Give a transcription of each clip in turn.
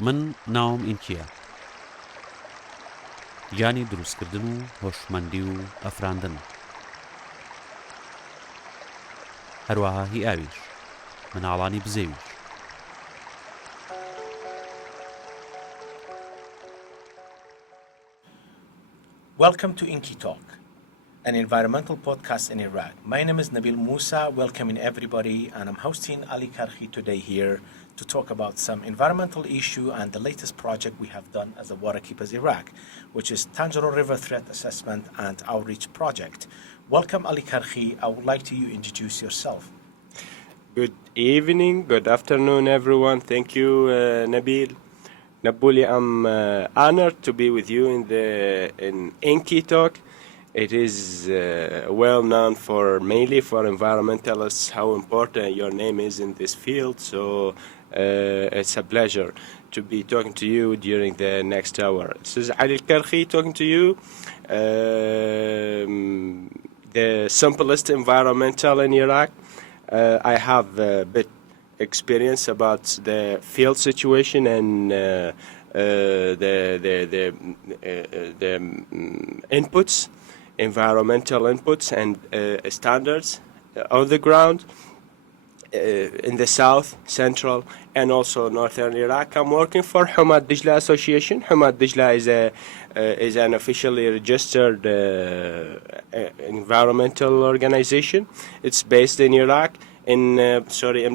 من ناوم ئینکیە. گیانی دروستکردن و هۆشمەندی و ئەفراندن. هەروەها هی ئاویش، مناڵانی بزەویش. Welcome to Enki Talk, an environmental podcast in Iraq. My name is Nabil Musa, welcoming everybody, and I'm hosting Ali Al-Karkhi today here to talk about some environmental issue and the latest project we have done as a Waterkeepers Iraq, which is Tigris River Threat Assessment and Outreach Project. Welcome, Ali Al-Karkhi. I would like you to introduce yourself. Good evening, good afternoon, everyone. Thank you, Nabil. Nabuli, I'm honored to be with you in Enki Talk. It is well known mainly for environmentalists how important your name is in this field. So it's a pleasure to be talking to you during the next hour. This is Ali Al-Karkhi talking to you. The simplest environmental in Iraq. I have a bit experience about the field situation and the inputs, environmental inputs and standards on the ground in the south, central, and also northern Iraq. I'm working for Humat Dijlah Association. Humat Dijlah is an officially registered environmental organization. It's based in Iraq. In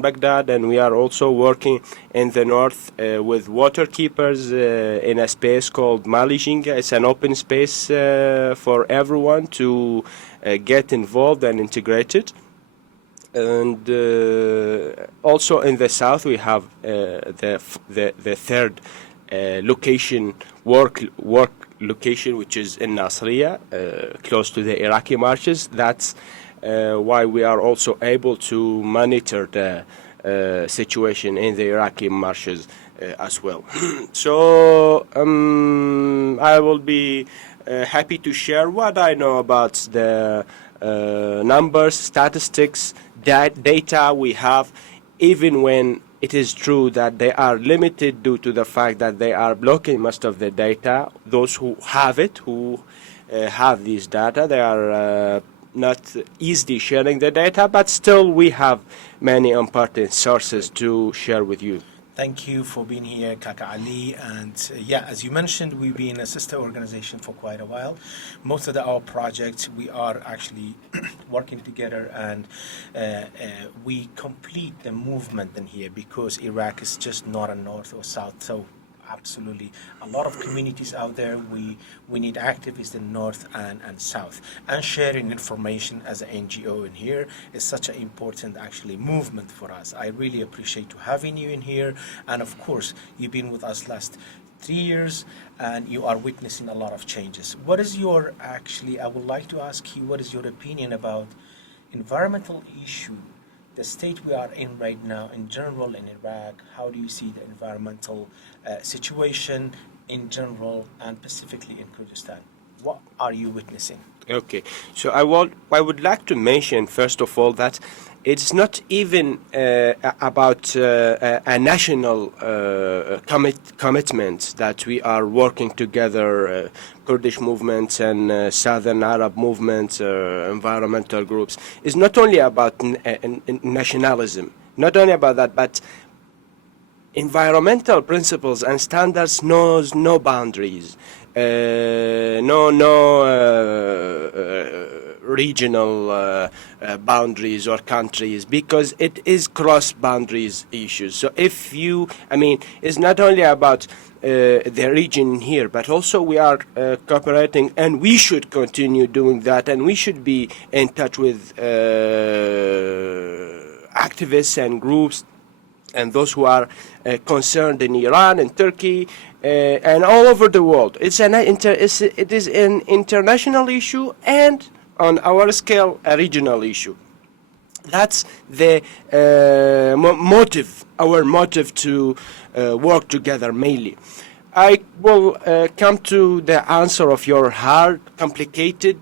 Baghdad, and we are also working in the north with Waterkeepers in a space called Malijinga. It's an open space for everyone to get involved and integrated. And also in the south we have the third location, work location, which is in Nasriya, close to the Iraqi marshes. That's why we are also able to monitor the situation in the Iraqi marshes as well. So I will be happy to share what I know about the numbers, statistics, data we have, even when it is true that they are limited due to the fact that they are blocking most of the data. Those who have it, who have these data, they are not easily sharing the data, but still we have many important sources to share with you. Thank you for being here, Kaka Ali. And as you mentioned, we've been a sister organization for quite a while. Most of our projects, we are actually working together, and we complete the movement in here because Iraq is just not a north or south. So absolutely, a lot of communities out there. We need activists in north and south, and sharing information as an NGO in here is such an important actually movement for us. I really appreciate having you in here, and of course you've been with us last 3 years and you are witnessing a lot of changes. What is your I would like to ask you, what is your opinion about environmental issue, the state we are in right now in general in Iraq? How do you see the environmental situation in general and specifically in Kurdistan? What are you witnessing? Okay, so I would like to mention first of all that it's not even about a national commitment that we are working together, Kurdish movements and Southern Arab movements, environmental groups. It's not only about nationalism, not only about that, but environmental principles and standards knows no boundaries, regional boundaries or countries, because it is cross boundaries issues. So it's not only about the region here, but also we are cooperating, and we should continue doing that, and we should be in touch with activists and groups and those who are concerned in Iran and Turkey and all over the world. It is an international issue, and on our scale, a regional issue. That's the motive, our motive to work together mainly. I will come to the answer of your hard, complicated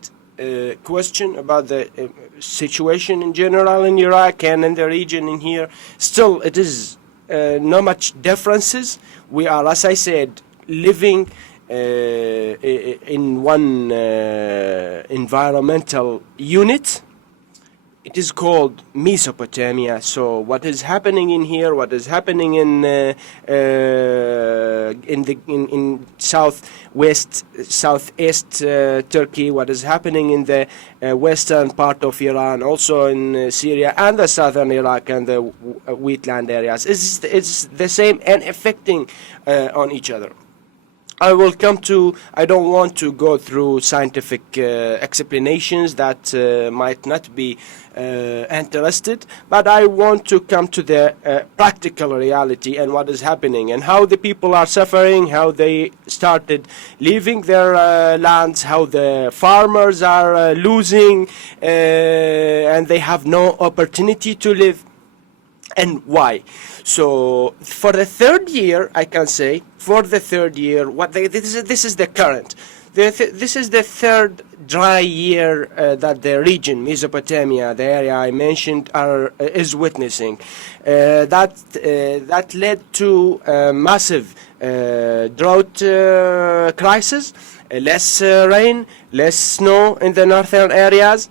question about the situation in general in Iraq and in the region in here. Still, it is not much differences. we are, as I said, living in one environmental unit. It is called Mesopotamia. So what is happening in here? What is happening in southeast Turkey? What is happening in the western part of Iran, also in Syria and the southern Iraq and the wheatland areas? It's the same and affecting on each other. I don't want to go through scientific explanations that might not be interested, but I want to come to the practical reality and what is happening and how the people are suffering, how they started leaving their lands, how the farmers are losing and they have no opportunity to live, and why. So for the third year, I can say, this is the current. This is the third dry year that the region, Mesopotamia, the area I mentioned, is witnessing. That led to a massive drought crisis, less rain, less snow in the northern areas,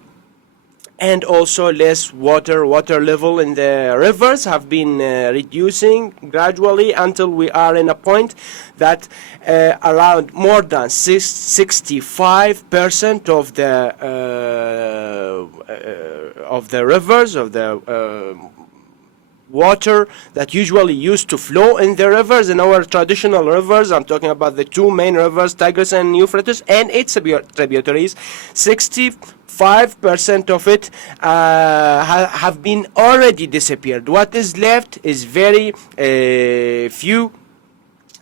and also less water level in the rivers have been reducing gradually until we are in a point that around more than 65% of the rivers, of the water that usually used to flow in the rivers, in our traditional rivers, I'm talking about the two main rivers, Tigris and Euphrates, and its tributaries, 65% of it have been already disappeared. What is left is very few,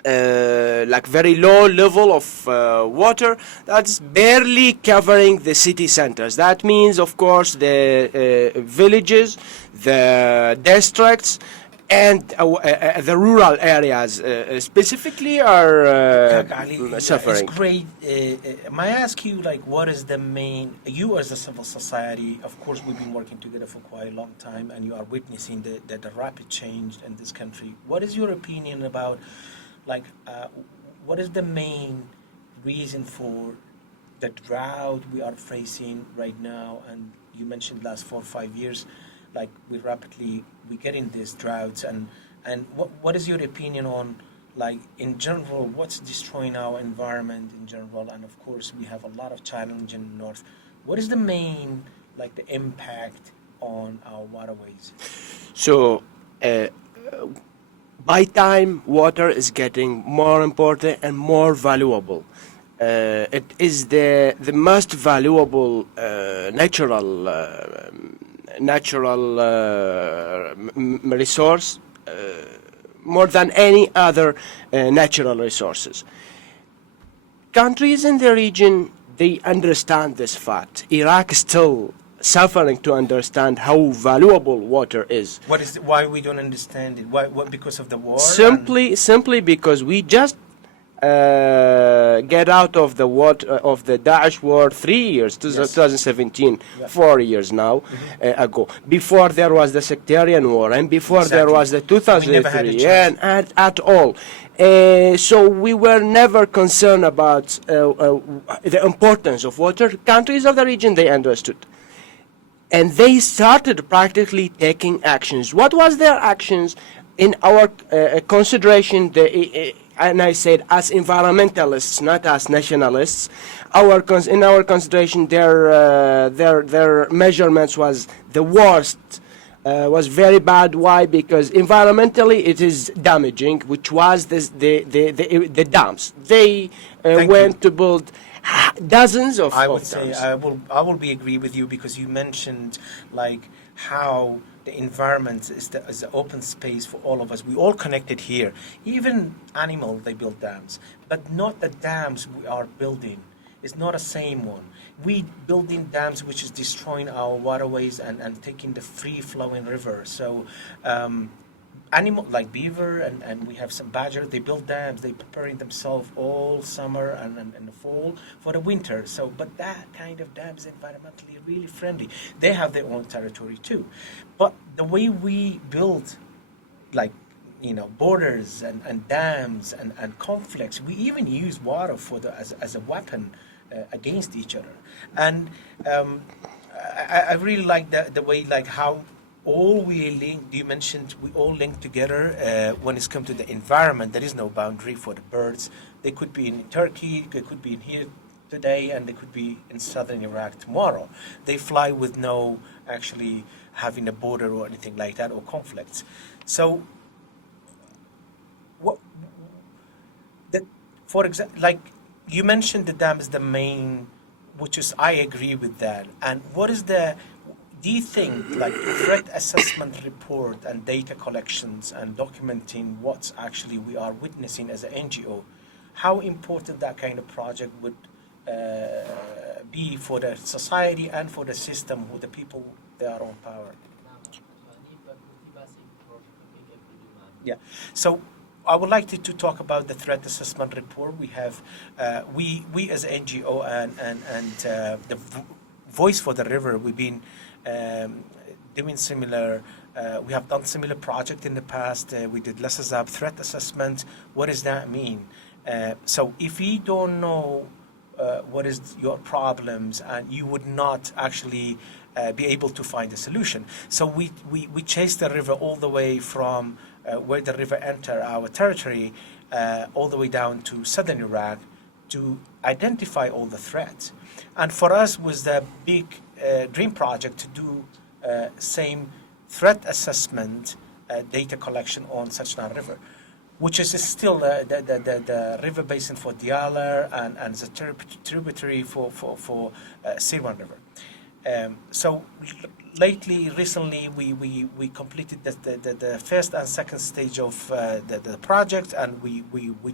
like very low level of water that's barely covering the city centers. That means, of course, the villages, the districts, and the rural areas specifically are suffering. It's great. May I ask you, like, what is the main, you as a civil society, of course we've been working together for quite a long time and you are witnessing the rapid change in this country. What is your opinion about, like, what is the main reason for the drought we are facing right now? And you mentioned last 4 or 5 years, like we getting these droughts, and what is your opinion on, like, in general, what's destroying our environment in general? And of course we have a lot of challenge in the north. What is the main, like, the impact on our waterways? So by time, water is getting more important and more valuable. It is the most valuable natural resource, more than any other natural resources. Countries in the region, they understand this fact. Iraq is still suffering to understand how valuable water is. Why we don't understand it? Why? Because of the war? Simply because we just get out of the Daesh war 3 years, 2017, 4 years now ago. Before there was the sectarian war, and before there was the 2003, and at all. So we were never concerned about the importance of water. Countries of the region, they understood. And they started practically taking actions. What was their actions? In our consideration, and I said as environmentalists, not as nationalists, in our consideration, their measurements was the worst, was very bad. Why? Because environmentally it is damaging, which was the dams. They went to build dozens of dams. I will be agree with you, because you mentioned, like, how the environment is the open space for all of us. We all connected here. Even animals, they build dams, but not the dams we are building. It's not the same one. We building dams which is destroying our waterways and taking the free-flowing river. So animal like beaver and we have some badger, they build dams, they preparing themselves all summer and the fall for the winter. So, but that kind of dam is environmentally really friendly. They have their own territory too. But the way we build, like, borders and dams and conflicts. We even use water as a weapon against each other. And I really like the way like how all we link. You mentioned we all link together when it's come to the environment. There is no boundary for the birds. They could be in Turkey, they could be in here today, and they could be in southern Iraq tomorrow. They fly with no actually having a border or anything like that or conflicts. So what that, for example, like you mentioned, the dam is the main, which is, I agree with that. And what is do you think like threat assessment report and data collections and documenting what's actually we are witnessing as an NGO, how important that kind of project would be for the society and for the system with the people that are on power? Yeah. So I would like to talk about the threat assessment report. We have, we as an NGO and the Voice for the River, we've been doing similar, we have done similar project in the past. We did Lesazab threat assessment. What does that mean? So if you don't know what is your problems, and you would not actually be able to find a solution. So we chase the river all the way from where the river enter our territory all the way down to southern Iraq to identify all the threats. And for us was the big dream project to do same threat assessment data collection on Sachnan River, which is still the river basin for Diyala and the tributary for Sirwan River. So recently, we completed the first and second stage of the project, and we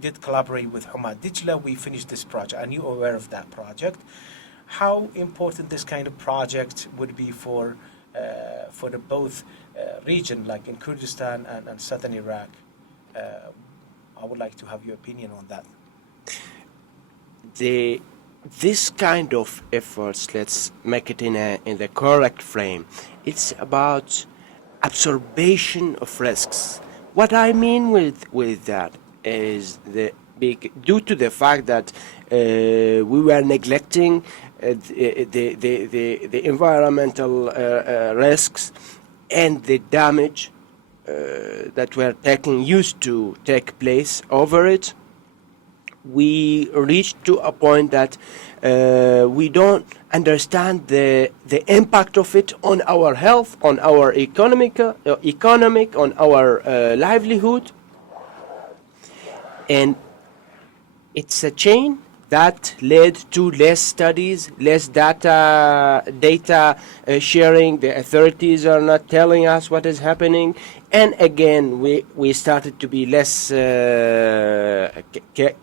did collaborate with Humat Dijlah. We finished this project. Are you aware of that project? How important this kind of project would be for the both region, like in Kurdistan and southern Iraq? I would like to have your opinion on that. This kind of efforts, let's make it in the correct frame. It's about absorption of risks. What I mean with that is due to the fact that we were neglecting the environmental risks and the damage that were used to take place over it. We reached to a point that we don't understand the impact of it on our health, on our economic, on our livelihood, and it's a chain that led to less studies, less data sharing. The authorities are not telling us what is happening, and again we started to be less.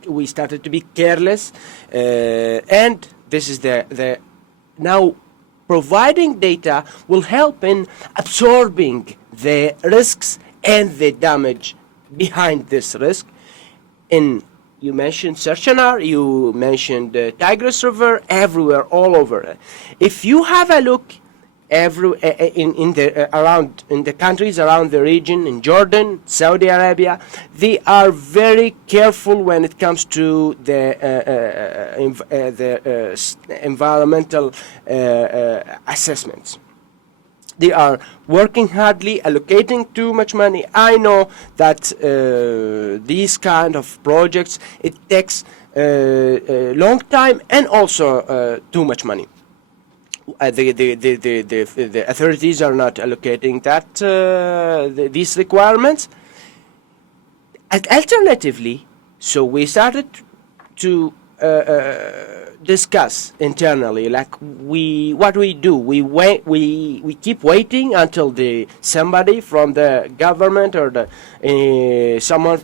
We started to be careless, and this is the now providing data will help in absorbing the risks and the damage behind this risk. You mentioned Serchanar, you mentioned Tigris River, everywhere, all over. If you have a look in the countries around the region, in Jordan, Saudi Arabia, they are very careful when it comes to the environmental assessments. They are working hardly, allocating too much money. I know that these kind of projects, it takes a long time and also too much money. The authorities are not allocating these requirements. And alternatively, so we started to discuss internally, like what we do. We keep waiting until somebody from the government or someone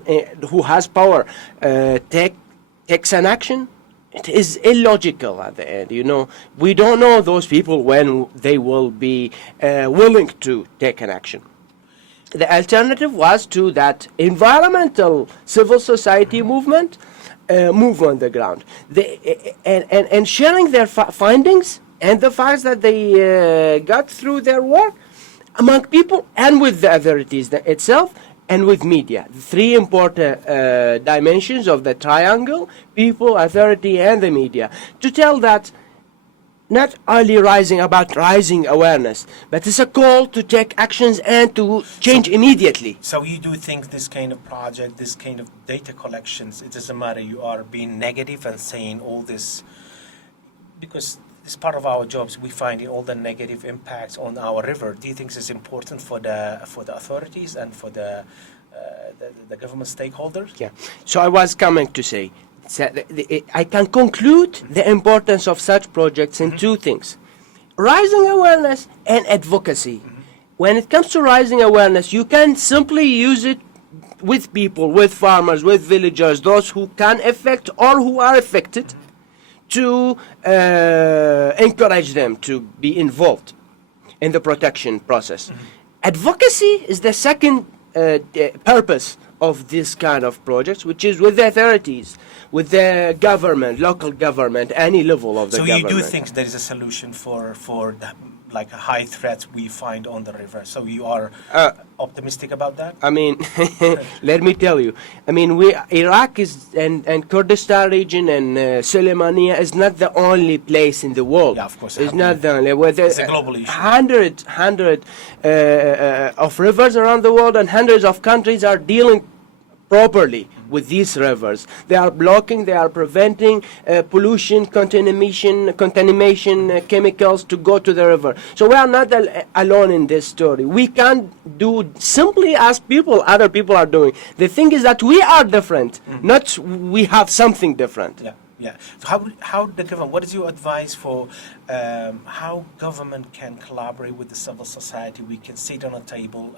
who has power takes an action. It is illogical at the end. We don't know those people when they will be willing to take an action. The alternative was to that environmental civil society movement move on the ground, and sharing their findings and the facts that they got through their work among people and with the authorities itself, and with media. The three important dimensions of the triangle: people, authority, and the media. To tell that not only rising awareness, but it's a call to take actions and to change immediately. So you do think this kind of project, this kind of data collections, it doesn't matter you are being negative and saying all this, because it's part of our jobs, we find all the negative impacts on our river. Do you think this is important for the authorities and for the government stakeholders? Yeah. So I was coming to say, I can conclude the importance of such projects in two things: rising awareness and advocacy. When it comes to rising awareness, you can simply use it with people, with farmers, with villagers, those who can affect or who are affected, to encourage them to be involved in the protection process. Advocacy is the second purpose of this kind of projects, which is with the authorities, with the government, local government, any level of the government. So you do think there is a solution for the, like a high threat we find on the river? So you are optimistic about that? I mean, let me tell you. I mean, Iraq is and Kurdistan region and Suleimania is not the only place in the world. Yeah, of course. It's not the only. It's a global issue. Hundred of rivers around the world, and hundreds of countries are dealing properly with these rivers. They are blocking, they are preventing pollution, contamination, chemicals to go to the river. So we are not alone in this story. We can't do simply as other people are doing. The thing is that we are different, not we have something different. Yeah. Yeah. So how the government? What is your advice for how government can collaborate with the civil society? We can sit on a table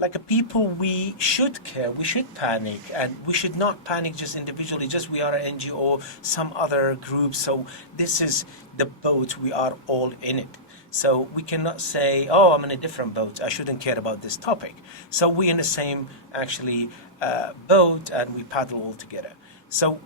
like a people, we should care, we should panic, and we should not panic just individually, just we are an NGO, some other group, so this is the boat, we are all in it. So we cannot say, oh, I'm in a different boat, I shouldn't care about this topic. So we're in the same, actually, boat, and we paddle all together. So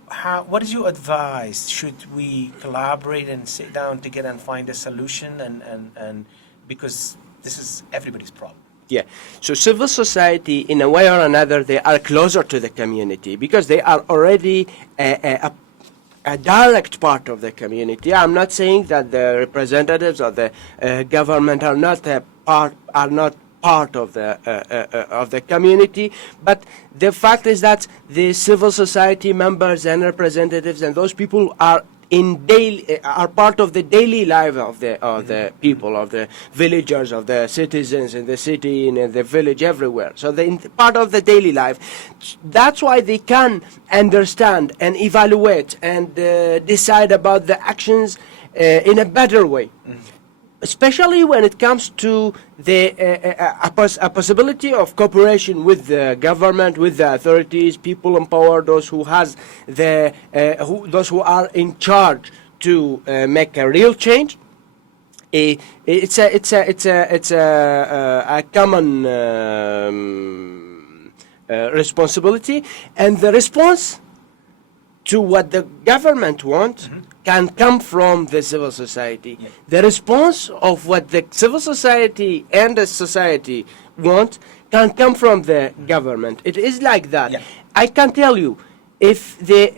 what is your advice? Should we collaborate and sit down together and find a solution, and because this is everybody's problem? Yeah, so civil society, in a way or another, they are closer to the community because they are already a direct part of the community. I'm not saying that the representatives of the government are not part of the community, but the fact is that the civil society members and representatives and those people are part of the daily life of the people, of the villagers, of the citizens in the city and in the village, everywhere. So they're part of the daily life. That's why they can understand and evaluate and decide about the actions in a better way. Especially when it comes to a possibility of cooperation with the government, with the authorities, people in power, those who are in charge to make a real change. It's a common responsibility, and the response to what the government wants can come from the civil society. Yeah. The response of what the civil society and the society want can come from the government. It is like that. Yeah. I can tell you, if the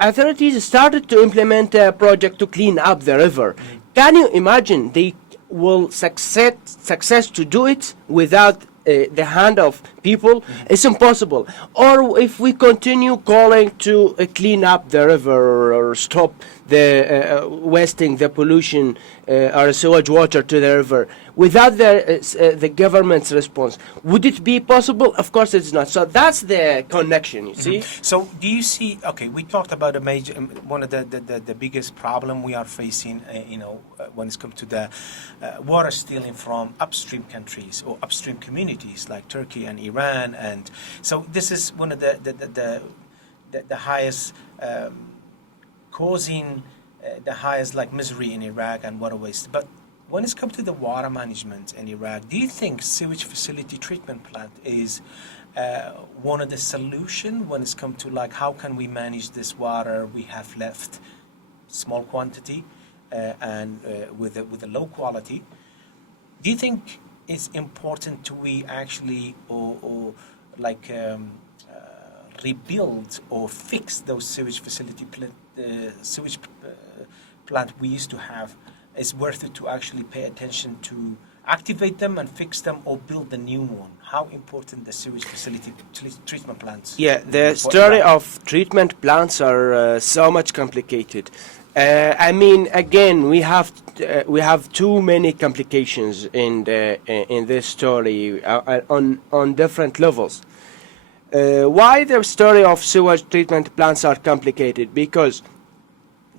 authorities started to implement a project to clean up the river, can you imagine they will success to do it without the hand of people? It's impossible. Or if we continue calling to clean up the river or stop the wasting the pollution or sewage water to the river without the government's response, would it be possible? Of course it's not. So that's the connection, you see. So do you see, okay, we talked about a major, one of the biggest problem we are facing, when it comes to the water stealing from upstream countries or upstream communities like Turkey and Iran. And so this is one of the highest, causing the highest like misery in Iraq and water waste. But when it comes to the water management in Iraq, do you think sewage facility treatment plant is one of the solution when it's come to like how can we manage this water we have left small quantity and with a low quality? Do you think is important to we actually or like rebuild or fix those sewage plant we used to have? Is worth it to actually pay attention to activate them and fix them, or build a new one? How important the sewage facility treatment plants? Yeah, the story of treatment plants are so much complicated. I mean, again, we have too many complications in this story on different levels. Why the story of sewage treatment plants are complicated? Because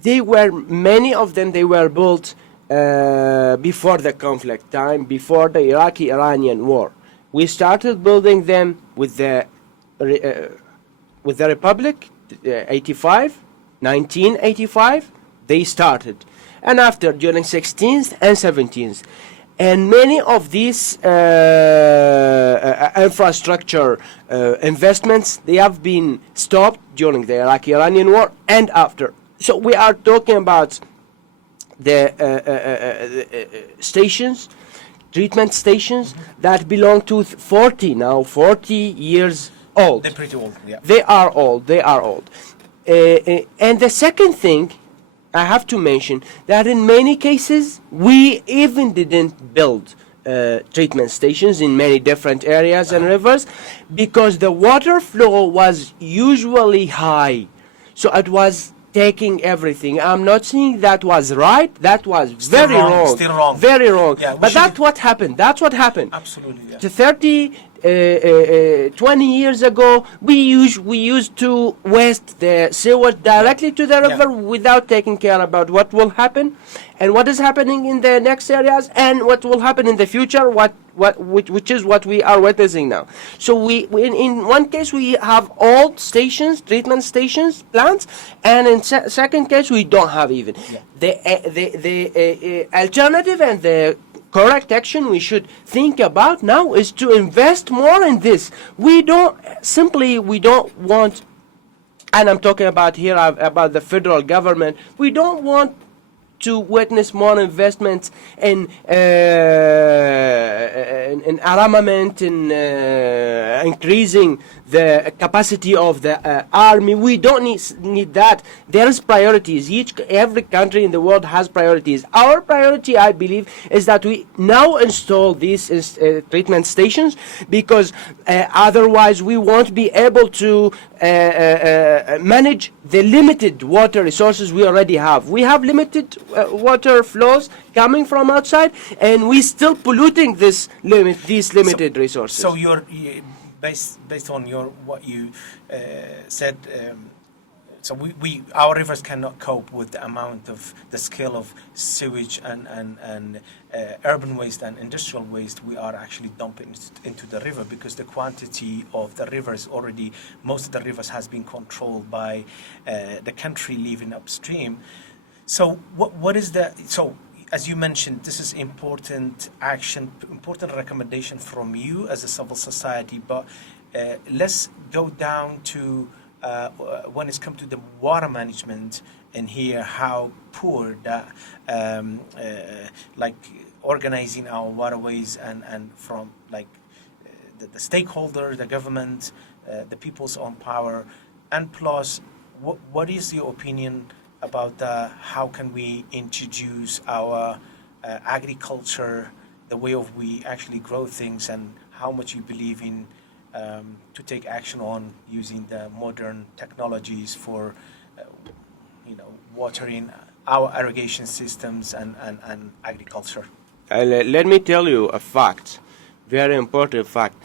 many of them were built before the conflict time, before the Iraqi-Iranian war. We started building them with the Republic, 1985, they started. And after, during 16th and 17th. And many of these infrastructure investments, they have been stopped during the Iraqi-Iranian war and after. So we are talking about the stations, treatment stations that belong to 40 years old. They're pretty old, yeah. They are old. And the second thing I have to mention, that in many cases we even didn't build treatment stations in many different areas and rivers because the water flow was usually high. So it was taking everything. I'm not saying that was right. That was very wrong. Still wrong. Very wrong. Yeah, but that's what happened. Absolutely. Yeah. To 20 years ago, we used to waste the sewage directly to the river without taking care about what will happen and what is happening in the next areas and what will happen in the future, which is what we are witnessing now. So in one case we have old stations, treatment stations, plants, and in second case we don't have even. The alternative and the correct action we should think about now is to invest more in this. We don't want, and I'm talking about here about the federal government, we don't want to witness more investments in armament, in increasing the capacity of the army. We don't need that. There is priorities. Every country in the world has priorities. Our priority, I believe, is that we now install these treatment stations because otherwise we won't be able to manage the limited water resources we already have. We have limited water flows coming from outside, and we still polluting these limited resources. So you're based on what you said. So our rivers cannot cope with the amount of the scale of sewage and urban waste and industrial waste we are actually dumping into the river, because the quantity of the rivers already, most of the rivers has been controlled by the country living upstream. So as you mentioned, this is important action, important recommendation from you as a civil society, but let's go down to when it's come to the water management in here, how poor that like organizing our waterways and from like the stakeholder, the government, the people's own power, and plus what is your opinion about how can we introduce our agriculture, the way of we actually grow things, and how much you believe in to take action on using the modern technologies for watering our irrigation systems and agriculture. Let me tell you a fact, very important fact.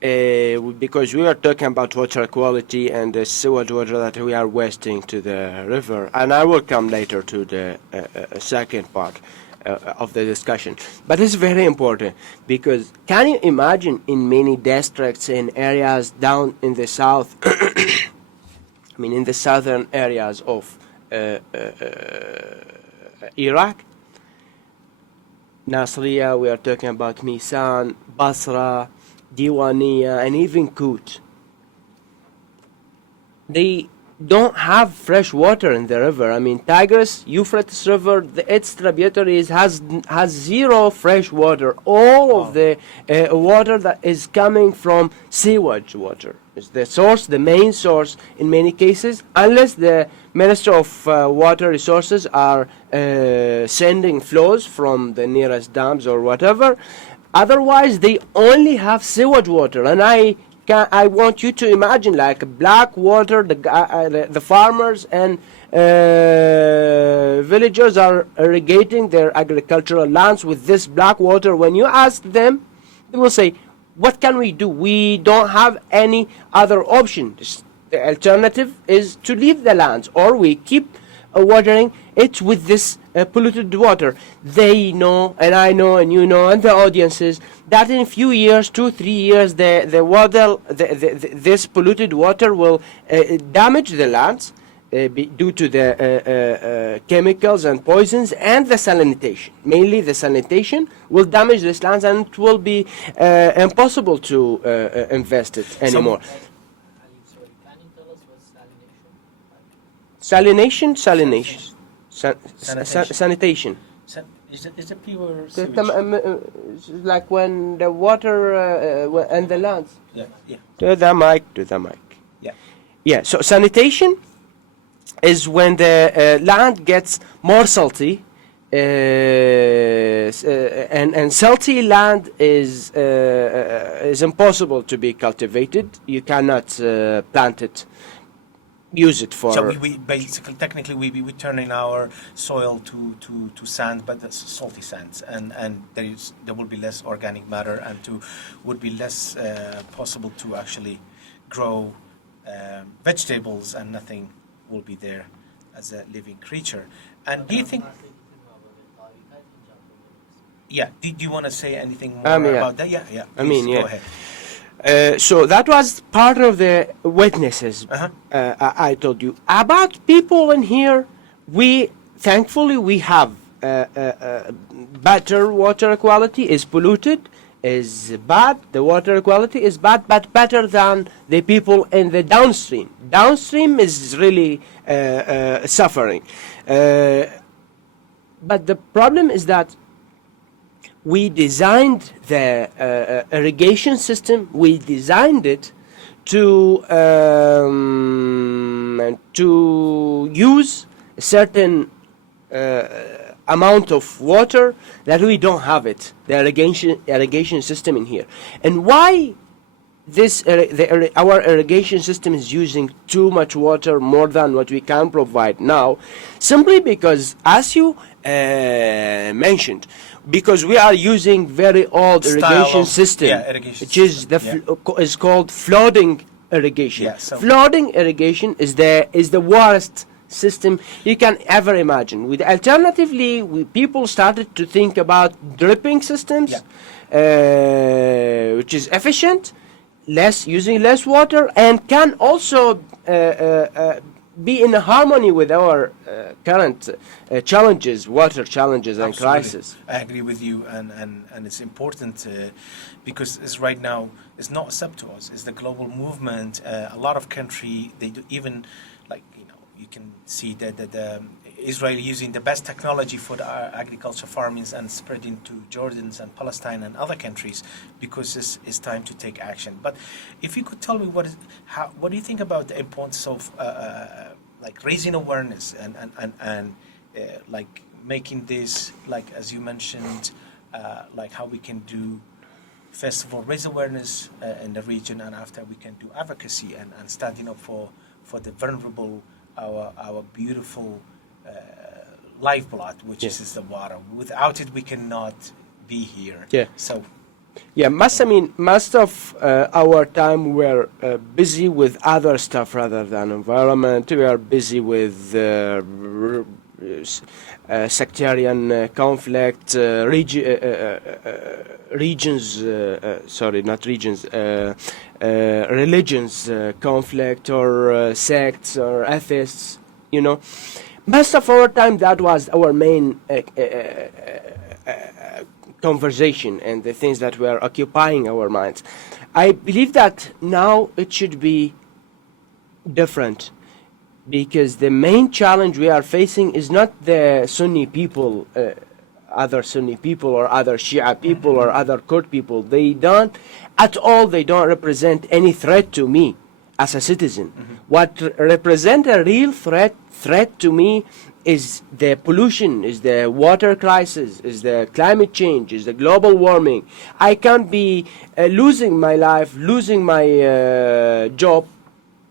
Because we are talking about water quality and the sewage water that we are wasting to the river, and I will come later to the second part of the discussion. But it's very important because can you imagine in many districts in areas down in the south, I mean in the southern areas of Iraq, Nasriya, we are talking about Misan, Basra, Diwania, and even Kut. don't have fresh water in the river. I mean, Tigris, Euphrates River, its tributaries has zero fresh water. All of the water that is coming from sewage water is the source, the main source in many cases, unless the Minister of Water Resources are sending flows from the nearest dams or whatever. Otherwise, they only have sewage water, and I want you to imagine like black water. The farmers and villagers are irrigating their agricultural lands with this black water. When you ask them, they will say, "What can we do? We don't have any other option. The alternative is to leave the lands, or we keep watering it with this polluted water." They know, and I know, and you know, and the audiences, that in a few years, 2-3 years, this polluted water will damage the lands due to the chemicals and poisons and the salination. Mainly the salination will damage these lands, and it will be impossible to invest it anymore. Sorry, can you tell us what's Salination. Sanitation. Is it pure sewage? Like when the water and the lands. Yeah, yeah. To the mic. Yeah. Yeah, so sanitation is when the land gets more salty, and salty land is impossible to be cultivated. You cannot plant it, use it for. So we basically, technically, we turning our soil to sand, but that's salty sands, and there will be less organic matter, and would be less possible to actually grow vegetables, and nothing will be there as a living creature. And do you think? Yeah. Do you want to say anything more about that? Yeah. Please, go ahead. So that was part of the witnesses I told you about. People in here, thankfully we have better water quality. Is polluted, is bad, the water quality is bad, but better than the people in the downstream. Downstream is really suffering, but the problem is that we designed the irrigation system. We designed it to use a certain amount of water that we don't have it. The irrigation system in here, and why our irrigation system is using too much water, more than what we can provide now, simply because, as you mentioned, because we are using very old irrigation system, which is is called flooding irrigation. Yeah, so flooding irrigation is the worst system you can ever imagine. Alternatively, people started to think about dripping systems, which is efficient, using less water, and can also be in harmony with our current challenges, water challenges and crisis. I agree with you, and it's important because right now it's not up to us. It's the global movement. A lot of countries, they do, even like you can see that Israel using the best technology for the agriculture farming and spreading to Jordan and Palestine and other countries, because it's time to take action. But if you could tell me what do you think about the importance of like raising awareness and like making this, like as you mentioned, like how we can do first of all raise awareness in the region, and after we can do advocacy and standing up for the vulnerable, our beautiful lifeblood, which is the water. Without it, we cannot be here. Yeah. So. Yeah, most of our time we're busy with other stuff rather than environment. We are busy with sectarian conflict, religions conflict, or sects or atheists. Most of our time, that was our main conversation and the things that were occupying our minds. I believe that now it should be different. because the main challenge we are facing is not the Sunni people, other Sunni people or other Shia people or other Kurd people. They don't represent any threat to me as a citizen. What represents a real threat to me is the pollution, is the water crisis, is the climate change, is the global warming. I can't be losing my life, losing my job.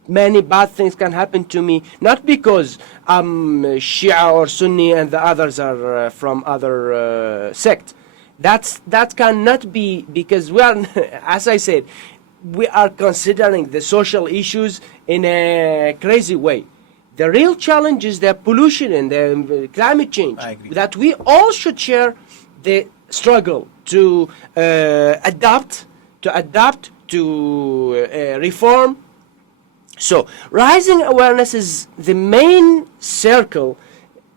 Many bad things can happen to me, not because I'm Shia or Sunni and the others are from other sect. That cannot be, because we are, as I said, we are considering the social issues in a crazy way. The real challenge is the pollution and the climate change. I agree. That we all should share the struggle to adapt, to reform. So, rising awareness is the main circle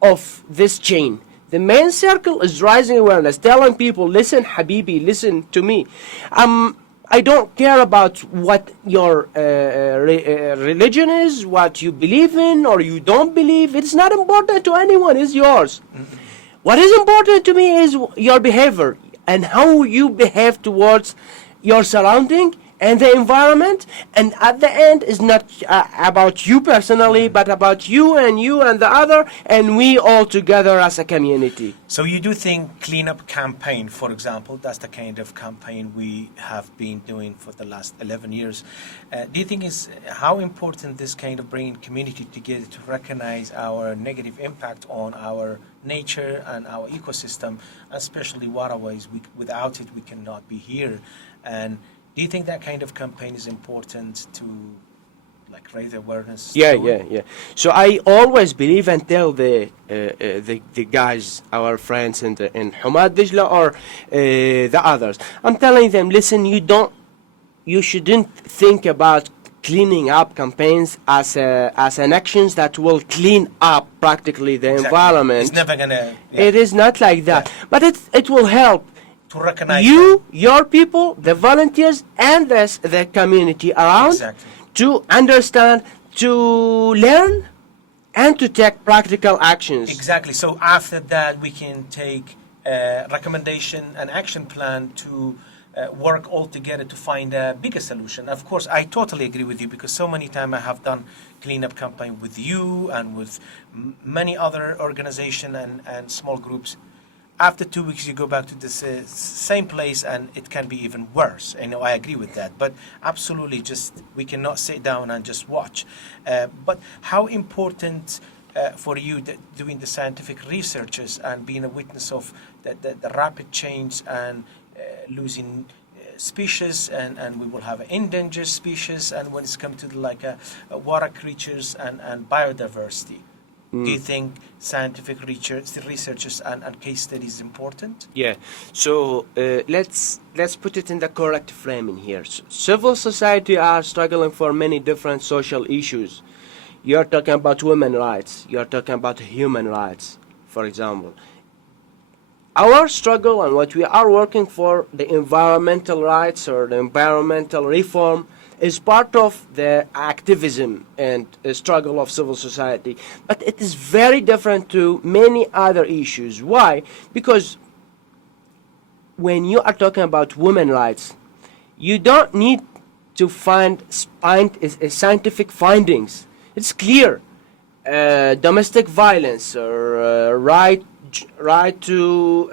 of this chain. The main circle is rising awareness, telling people, listen, Habibi, listen to me. I don't care about what your religion is, what you believe in or you don't believe. It's not important to anyone, it's yours. What is important to me is your behavior and how you behave towards your surrounding and the environment, and at the end is not about you personally, but about you and the other, and we all together as a community. So you do think cleanup campaign, for example, that's the kind of campaign we have been doing for the last 11 years. Do you think is how important this kind of bringing community together to recognize our negative impact on our nature and our ecosystem, especially waterways? Without it, we cannot be here. And do you think that kind of campaign is important to raise awareness? Yeah. So I always believe and tell the guys, our friends in Humat Dijlah or the others. I'm telling them, listen, you shouldn't think about cleaning up campaigns as an actions that will clean up practically the environment. It's never gonna. Yeah. It is not like that, but it will help. To recognize your people, the volunteers, and the community around to understand, to learn, and to take practical actions. Exactly. So after that, we can take a recommendation, an action plan to work all together to find a bigger solution. Of course, I totally agree with you, because so many times I have done cleanup campaign with you and with many other organizations and small groups. After 2 weeks, you go back to the same place, and it can be even worse. I agree with that. But absolutely, we cannot sit down and just watch. But how important for you doing the scientific researches and being a witness of the rapid change and losing species, and we will have endangered species, and when it's come to water creatures and biodiversity. Do you think scientific researches and case studies is important? Yeah. So let's put it in the correct framing here. Civil society are struggling for many different social issues. You're talking about women's rights. You're talking about human rights, for example. Our struggle and what we are working for, the environmental rights or the environmental reform, is part of the activism and struggle of civil society. But it is very different to many other issues. Why? Because when you are talking about women's rights, you don't need to find scientific findings. It's clear. Domestic violence or right to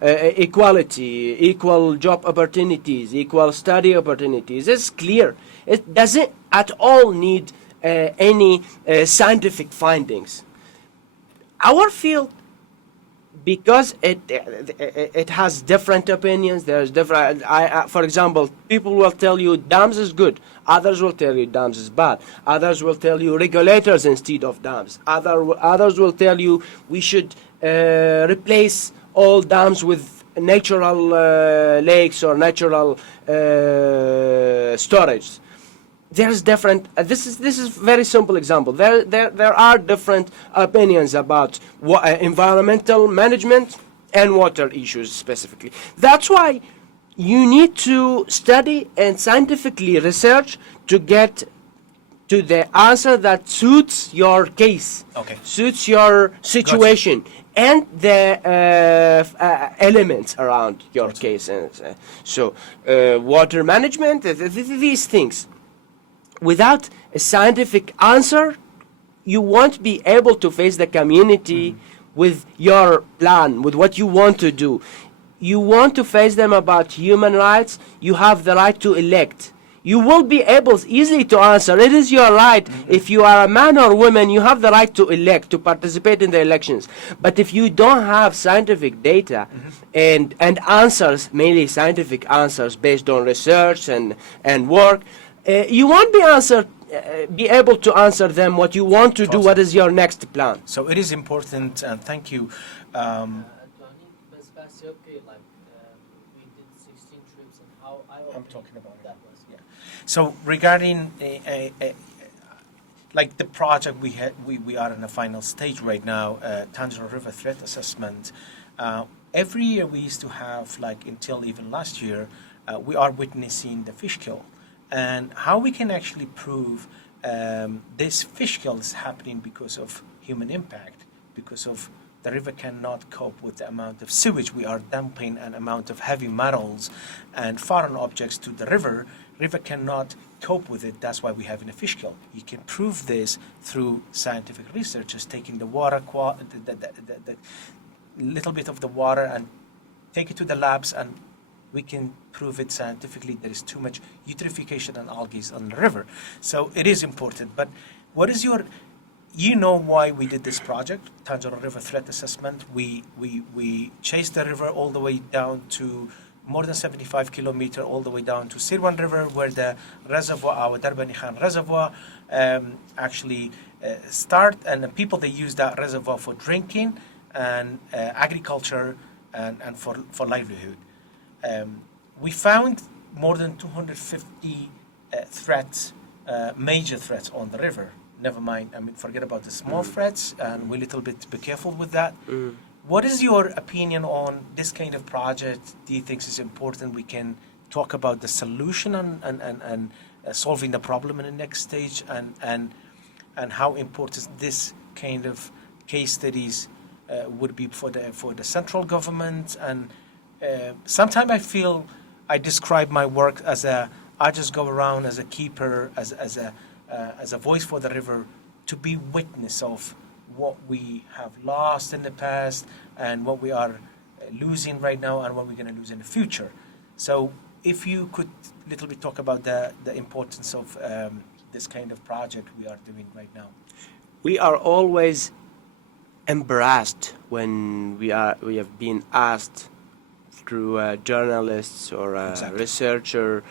equality, equal job opportunities, equal study opportunities. It's clear. It doesn't at all need any scientific findings. Our field, because it has different opinions, there's different. For example, people will tell you dams is good. Others will tell you dams is bad. Others will tell you regulators instead of dams. Others will tell you we should replace all dams with natural lakes or natural storage. There's different. This is very simple example. There are different opinions about environmental management and water issues specifically. That's why you need to study and scientifically research to to the answer that suits your case, Okay. suits your situation, and the elements around your Gotcha. case. And water management, these things. Without a scientific answer, you won't be able to face the community with your plan, with what you want to do. You want to face them about human rights, you have the right to elect. You will be able easily to answer. It is your right. If you are a man or woman, you have the right to elect, to participate in the elections. But if you don't have scientific data and answers, mainly scientific answers based on research and work, you won't be able to answer them what you want to do, what is your next plan. So it is important, and thank you. We did 16 trips and how I'm talking about that was. Yeah. So regarding like the project we are in the final stage right now, Tigris River threat assessment. Every year we used to have, like until even last year, we are witnessing the fish kill, and how we can actually prove this fish kill is happening because of human impact, because of the river cannot cope with the amount of sewage we are dumping and amount of heavy metals and foreign objects to the river. River cannot cope with it. That's why we have a fish kill. You can prove this through scientific research, just taking the water, the little bit of the water and take it to the labs, and we can prove it scientifically. There is too much eutrophication and algae on the river. So it is important. But what is your... You know why we did this project, Tigris River Threat Assessment. We chased the river all the way down to more than 75 kilometers, all the way down to Sirwan River, where the reservoir, our Darbani Khan Reservoir, actually start. And the people, they use that reservoir for drinking and agriculture and for livelihood. We found more than 250 threats, major threats on the river. Never mind, I mean, forget about the small threats, and we little bit be careful with that. What is your opinion on this kind of project? Do you think it's important? We can talk about the solution and solving the problem in the next stage, and how important this kind of case studies would be for the central government. And sometimes I feel I describe my work as I just go around as a keeper, as a voice for the river, to be witness of what we have lost in the past and what we are losing right now and what we're going to lose in the future. So if you could little bit talk about the importance of this kind of project we are doing right now. We are always embarrassed when we have been asked through journalists or Exactly. researcher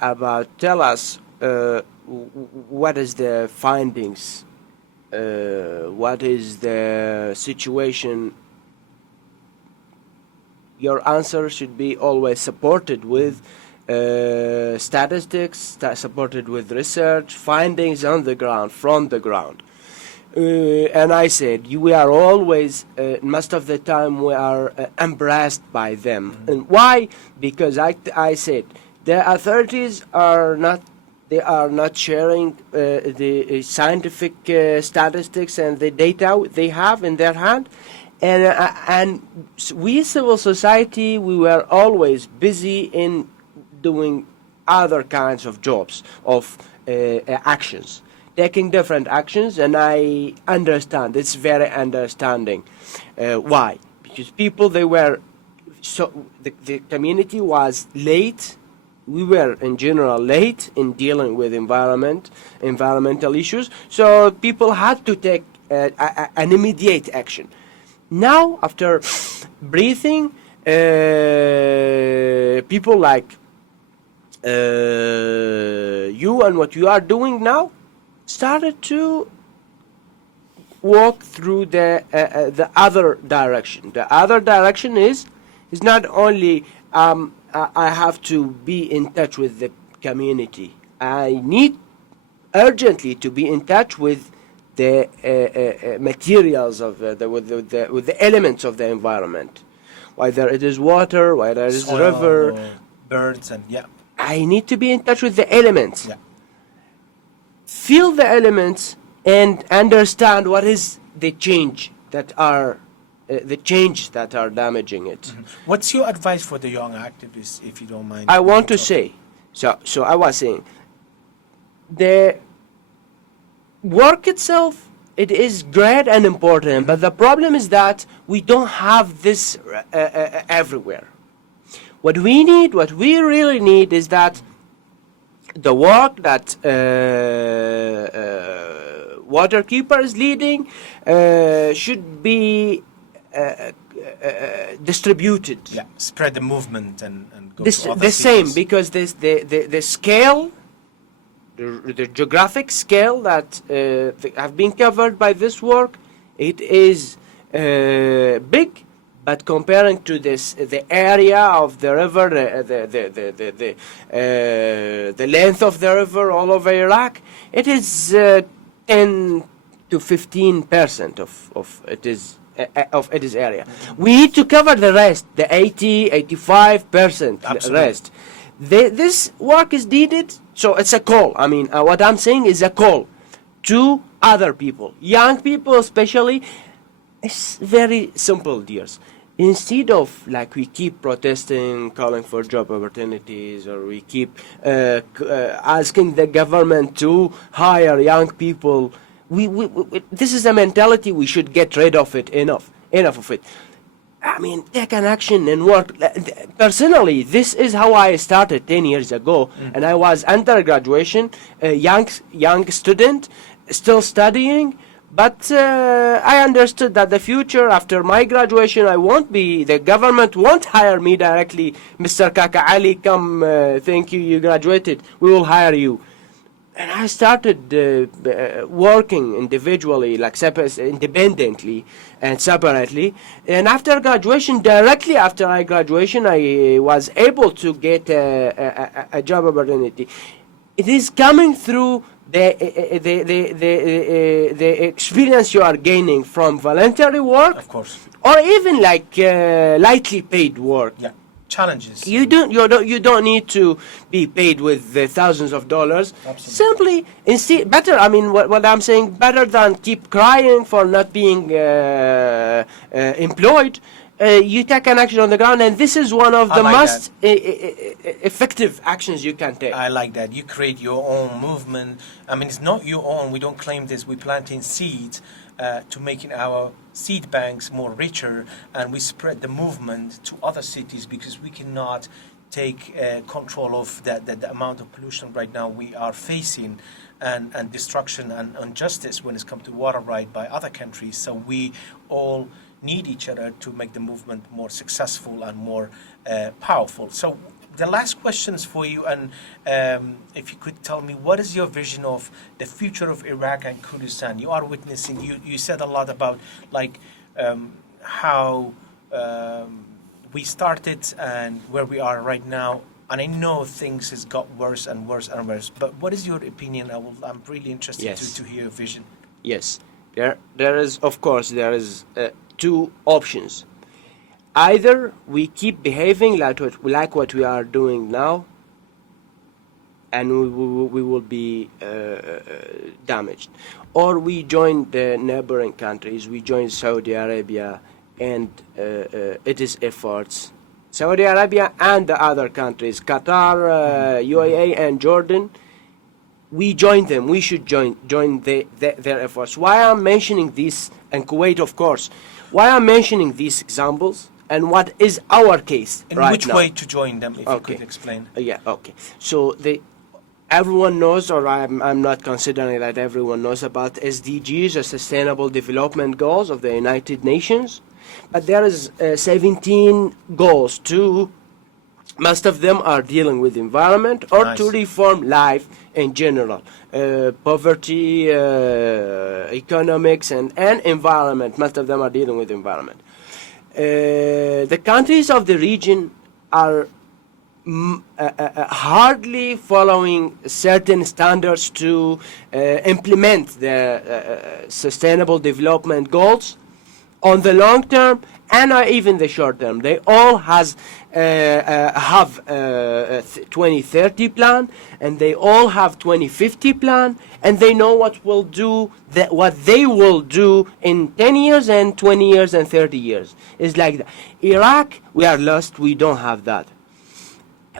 about tell us what is the findings, what is the situation. Your answer should be always supported with statistics, supported with research, findings on the ground, from the ground. And I said, we are always, most of the time, we are embarrassed by them. And why? Because I said, the authorities are not sharing the scientific statistics and the data they have in their hand. And we, civil society, we were always busy in doing other kinds of jobs, of actions, taking different actions, and I understand. It's very understanding. Why? Because people, they were, so the community was late. We were, in general, late in dealing with environmental issues, so people had to take an immediate action. Now, after breathing, people like you and what you are doing now started to walk through the other direction. The other direction is not only I have to be in touch with the community. I need urgently to be in touch with the materials of with the elements of the environment, whether it is water, whether it is Soil, river, birds, and yeah. I need to be in touch with the elements. Yeah. feel the elements and understand what is the change that are damaging it. What's your advice for the young activists, if you don't mind? I want to say, so I was saying, the work itself, it is great and important, but the problem is that we don't have this everywhere. What we really need is that the work that Waterkeepers is leading should be distributed. Yeah, spread the movement and go to other The same, cities. because the scale, the geographic scale that have been covered by this work, it is big, but comparing to the area of the river, the length of the river all over Iraq, it is 10 to 15% of its area. We need to cover the rest, the 85% rest. This work is needed, so it's a call. I mean, what I'm saying is a call to other people, young people especially. It's very simple, dears. Instead of like we keep protesting, calling for job opportunities, or we keep asking the government to hire young people, we this is a mentality we should get rid of it. Enough of it. I mean, take an action and work. Personally, this is how I started 10 years ago, and I was undergraduation, a young student, still studying. But I understood that the future after my graduation, the government won't hire me directly. Mr. Kaka Ali, come, thank you, you graduated, we will hire you. And I started working individually, like independently and separately. And after graduation, directly after my graduation, I was able to get a job opportunity. It is coming through the experience you are gaining from voluntary work, Of course. or even like lightly paid work. Yeah. Challenges. You don't need to be paid with thousands of dollars. Absolutely. Simply, instead, better. I mean, what I'm saying, better than keep crying for not being employed. You take an action on the ground, and this is one of the most effective actions you can take. I like that. You create your own movement. I mean, it's not your own. We don't claim this. We're planting seeds to making our seed banks more richer, and we spread the movement to other cities, because we cannot take control of the amount of pollution right now we are facing, and destruction and injustice when it's come to water right by other countries. So we all need each other to make the movement more successful and more powerful. So the last questions for you, and if you could tell me, what is your vision of the future of Iraq and Kurdistan? You are witnessing, you said a lot about like how we started and where we are right now, and I know things has got worse and worse and worse, but what is your opinion? I'm really interested to hear your vision. Yes, there is, of course, two options. Either we keep behaving like what we are doing now, and we will be damaged, or we join the neighboring countries. We join Saudi Arabia and its efforts. Saudi Arabia and the other countries, Qatar, UAE, and Jordan. We join them. We should join their efforts. Why I'm mentioning this, and Kuwait, of course. Why I'm mentioning these examples, and what is our case In right which now. way to join them, if you could explain. Yeah, okay. So everyone knows, or I'm not considering that everyone knows about SDGs, the Sustainable Development Goals of the United Nations. But there is 17 goals too. Most of them are dealing with environment or to reform life in general. Poverty, economics, and environment. Most of them are dealing with environment. The countries of the region are hardly following certain standards to implement the sustainable development goals. on the long term and even the short term. They all have 2030 plan, and they all have 2050 plan, and they know what they will do in 10 years and 20 years and 30 years. It's like that. Iraq, we are lost. We don't have that.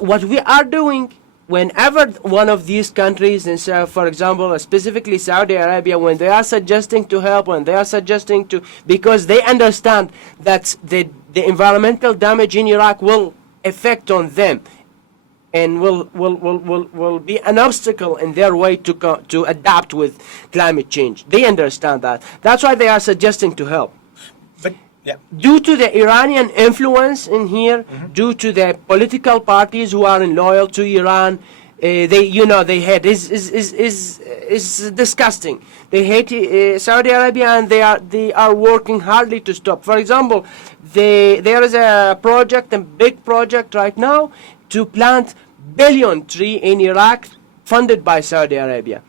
What we are doing, whenever one of these countries, and so, for example, specifically Saudi Arabia, when they are suggesting to help, when they are suggesting to, because they understand that the environmental damage in Iraq will affect on them and will be an obstacle in their way to adapt with climate change. They understand that. That's why they are suggesting to help. But yeah. Due to the Iranian influence in here, due to the political parties who are loyal to Iran, they hate is disgusting. They hate Saudi Arabia, and they are working hardly to stop. For example, there is a big project right now to plant billion tree in Iraq, funded by Saudi Arabia.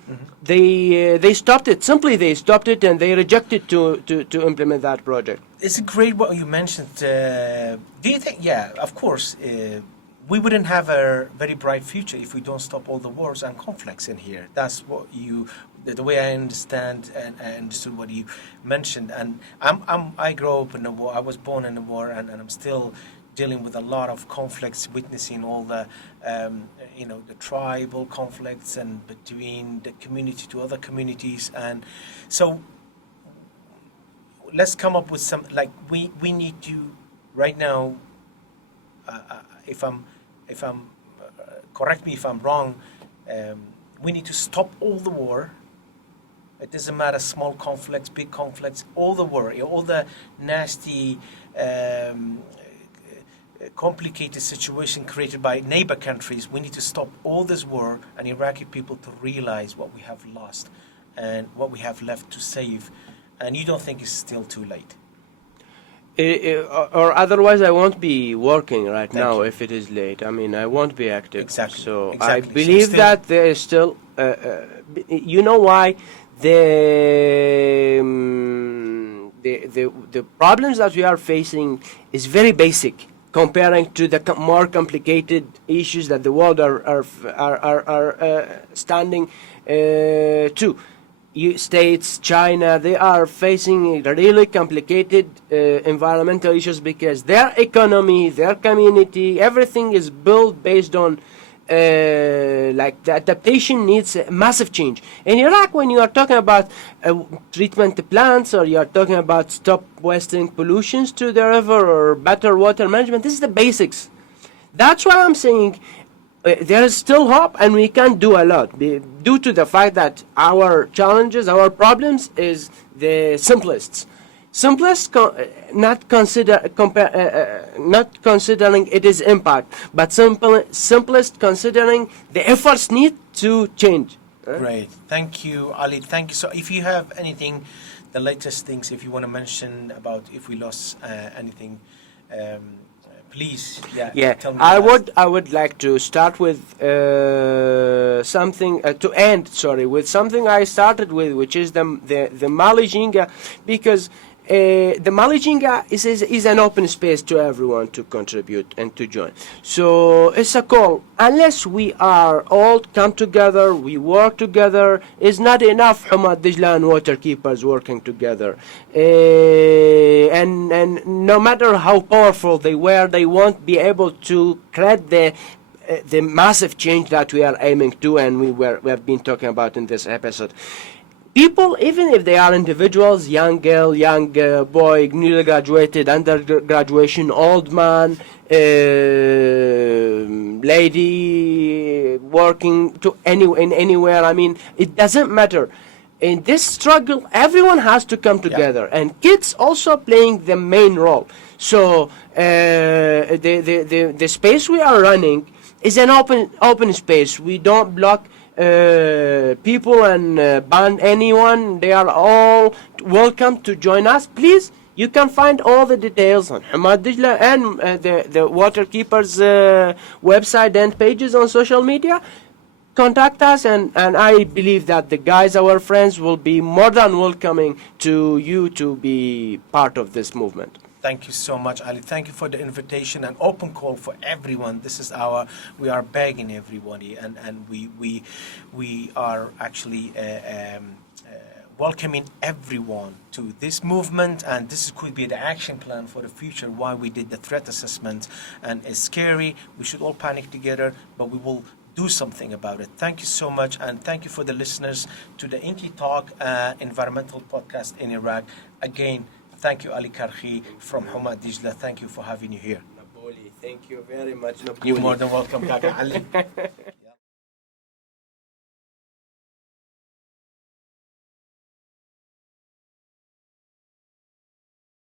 They stopped it. Simply, they stopped it, and they rejected to implement that project. It's great what you mentioned. Do you think? Yeah, of course. We wouldn't have a very bright future if we don't stop all the wars and conflicts in here. That's what the way I understand and I understood what you mentioned. And I grew up in the war. I was born in the war, and I'm still dealing with a lot of conflicts, witnessing all the the tribal conflicts and between the community to other communities. And so let's come up with some, like, we need to right now, if I'm correct me if I'm wrong, we need to stop all the war. It doesn't matter, small conflicts, big conflicts, all the war, all the nasty complicated situation created by neighbor countries. We need to stop all this war and Iraqi people to realize what we have lost and what we have left to save. And you don't think it's still too late? Or otherwise, I won't be working right Thank now you. if it is late. I mean, I won't be active. Exactly. So Exactly. I So believe still- that there is still, you know why, the problems that we are facing is very basic comparing to the more complicated issues that the world are standing to. States, China, they are facing really complicated environmental issues because their economy, their community, everything is built based on like the adaptation needs a massive change. In Iraq, when you are talking about treatment plants, or you are talking about stop wasting pollutions to the river or better water management, this is the basics. That's why I'm saying there is still hope, and we can do a lot due to the fact that our challenges, our problems is the simplest. Not considering its impact, but simplest considering the efforts need to change. Great. Thank you, Ali. Thank you. So if you have anything, the latest things, if you want to mention about if we lost anything, please, tell me. I would like to start with something with something I started with, which is the Mali Jinga, because the Mali Jinga is an open space to everyone to contribute and to join. So it's a call. Unless we are all come together, we work together, it's not enough Humat Dijlah and Waterkeepers working together. And no matter how powerful they were, they won't be able to create the massive change that we are aiming to, and we have been talking about in this episode. People, even if they are individuals, young girl, young boy, newly graduated, undergraduation, old man, lady, working anywhere, I mean, it doesn't matter. In this struggle, everyone has to come together, and kids also playing the main role. So the space we are running is an open space. We don't block people and ban anyone. They are all welcome to join us. Please, you can find all the details on Humat Dijlah and the Waterkeepers website and pages on social media. contact us, and I believe that the guys, our friends, will be more than welcoming to you to be part of this movement. Thank you so much, Ali. Thank you for the invitation and open call for everyone. This is we are begging everybody, and we are actually welcoming everyone to this movement, and this could be the action plan for the future, why we did the threat assessment. And it's scary, we should all panic together, but we will do something about it. Thank you so much, and thank you for the listeners to the Enki Talk environmental podcast in Iraq. Again, thank you, Ali Karkhi from Humat Dijlah. Thank you for having you here. Napoli, thank you very much. You're more than welcome, Kaka Ali.